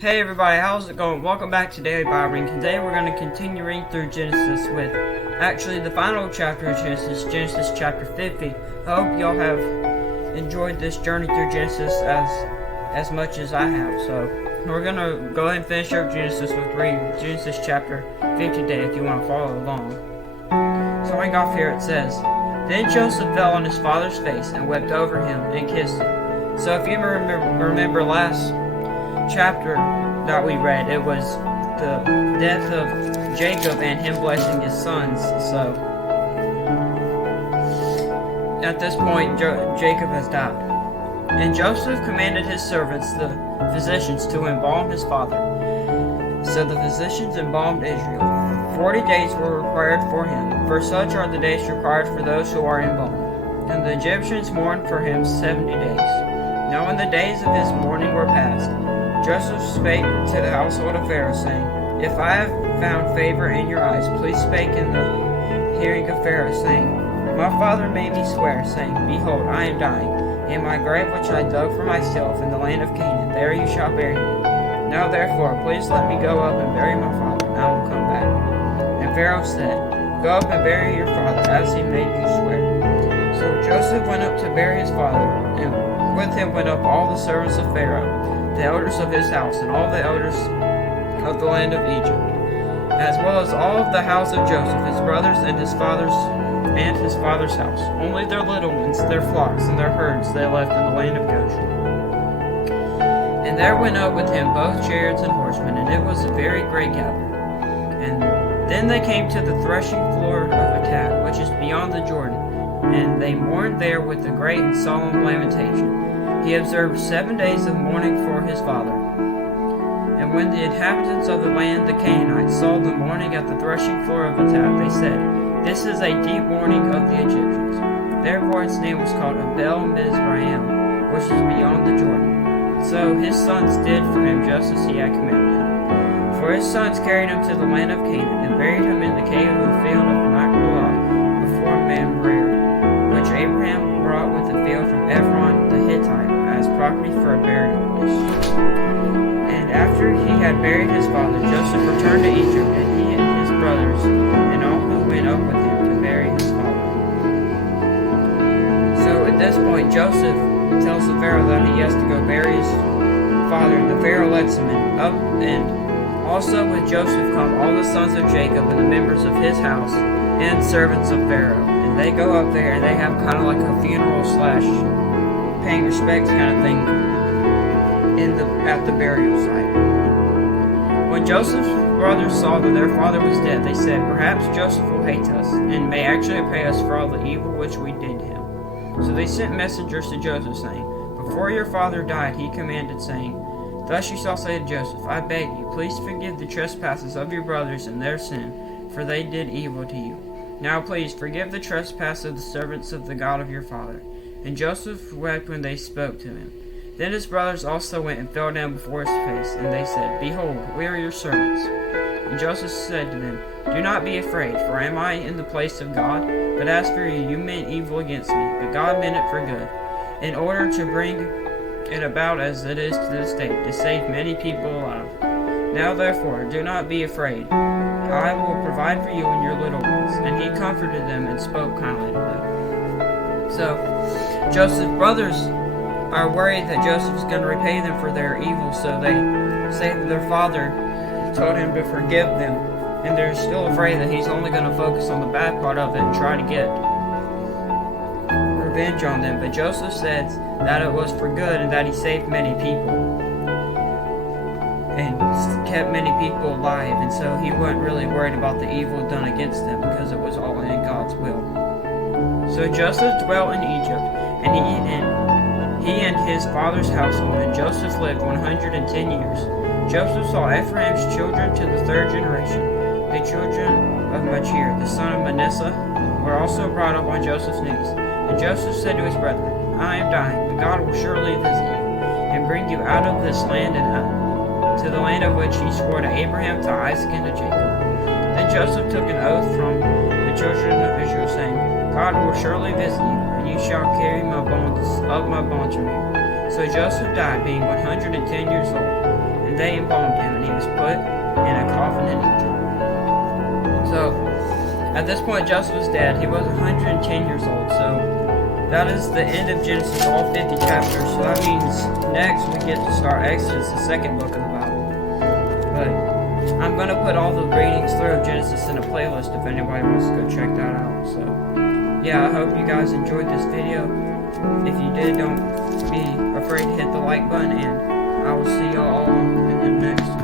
Hey everybody, how's it going? Welcome back to Daily Bible Reading. Today we're going to continue reading through Genesis with actually the final chapter of Genesis chapter 50. I hope y'all have enjoyed this journey through Genesis as much as I have. So we're going to go ahead and finish up Genesis with reading Genesis chapter 50 today if you want to follow along. Starting off here it says, Then Joseph fell on his father's face and wept over him and kissed him. So if you remember last chapter that we read, it was the death of Jacob and him blessing his sons. So at this point Jacob has died, and Joseph commanded his servants, the physicians, to embalm his father. So the physicians embalmed Israel. 40 days were required for him, for such are the days required for those who are embalmed. And the Egyptians mourned for him 70 days. Now when the days of his mourning were past, Joseph spake to the household of Pharaoh, saying, If I have found favor in your eyes, please spake in the hearing of Pharaoh, saying, My father made me swear, saying, Behold, I am dying. In my grave which I dug for myself in the land of Canaan, there you shall bury me. Now therefore, please let me go up and bury my father, and I will come back. And Pharaoh said, Go up and bury your father, as he made you swear. So Joseph went up to bury his father, and with him went up all the servants of Pharaoh, the elders of his house, and all the elders of the land of Egypt, as well as all of the house of Joseph, his brothers, and his father's house. Only their little ones, their flocks, and their herds they left in the land of Goshen. And there went up with him both chariots and horsemen, and it was a very great gathering. And then they came to the threshing floor of Atad, which is beyond the Jordan, and they mourned there with a great and solemn lamentation. He observed 7 days of mourning for his father. And when the inhabitants of the land, the Canaanites, saw the mourning at the threshing floor of Atad, they said, This is a deep mourning of the Egyptians. Therefore its name was called Abel Mizraim, which is beyond the Jordan. So his sons did for him just as he had commanded him. For his sons carried him to the land of Canaan, and buried him in the cave of the field of Machpelah before Mamre, which Abraham brought with the field from Ephron the Hittite as property for a burial place. And after he had buried his father, Joseph returned to Egypt, and he and his brothers, and all who went up with him to bury his father. So at this point, Joseph tells the Pharaoh that he has to go bury his father, and the Pharaoh lets him up, and also with Joseph come all the sons of Jacob and the members of his house and servants of Pharaoh. And they go up there and they have kind of like a funeral / paying respects kind of thing at the burial site. When Joseph's brothers saw that their father was dead, they said, Perhaps Joseph will hate us, and may actually repay us for all the evil which we did him. So they sent messengers to Joseph, saying, Before your father died, he commanded, saying, Thus you shall say to Joseph, I beg you, please forgive the trespasses of your brothers and their sin, for they did evil to you. Now please forgive the trespass of the servants of the God of your father. And Joseph wept when they spoke to him. Then his brothers also went and fell down before his face, and they said, Behold, we are your servants. And Joseph said to them, Do not be afraid, for am I in the place of God? But as for you, you meant evil against me, but God meant it for good, in order to bring it about as it is to this day, to save many people alive. Now therefore, do not be afraid. I will provide for you and your little ones. And he comforted them and spoke kindly to them. So Joseph's brothers are worried that Joseph is going to repay them for their evil, so they say that their father told him to forgive them, and they're still afraid that he's only going to focus on the bad part of it and try to get revenge on them. But Joseph said that it was for good and that he saved many people and kept many people alive, and so he wasn't really worried about the evil done against them because it was all in God's will. So Joseph dwelt in Egypt, and he and his father's household, and Joseph lived 110 years. Joseph saw Ephraim's children to the third generation. The children of Machir, the son of Manasseh, were also brought up on Joseph's knees. And Joseph said to his brethren, I am dying, but God will surely visit you, and bring you out of this land and to the land of which he swore to Abraham, to Isaac, and to Jacob. Then Joseph took an oath from the children of Israel, saying, God will surely visit you, and you shall carry my bones from here. So Joseph died, being 110 years old, and they embalmed him, and he was put in a coffin in Egypt. So, at this point, Joseph was dead. He was 110 years old, so that is the end of Genesis, all 50 chapters. So that means next we get to start Exodus, the second book of the Bible. But I'm going to put all the readings through Genesis in a playlist if anybody wants to go check that out. So, yeah, I hope you guys enjoyed this video. If you did, don't be afraid to hit the like button, and I will see y'all in the next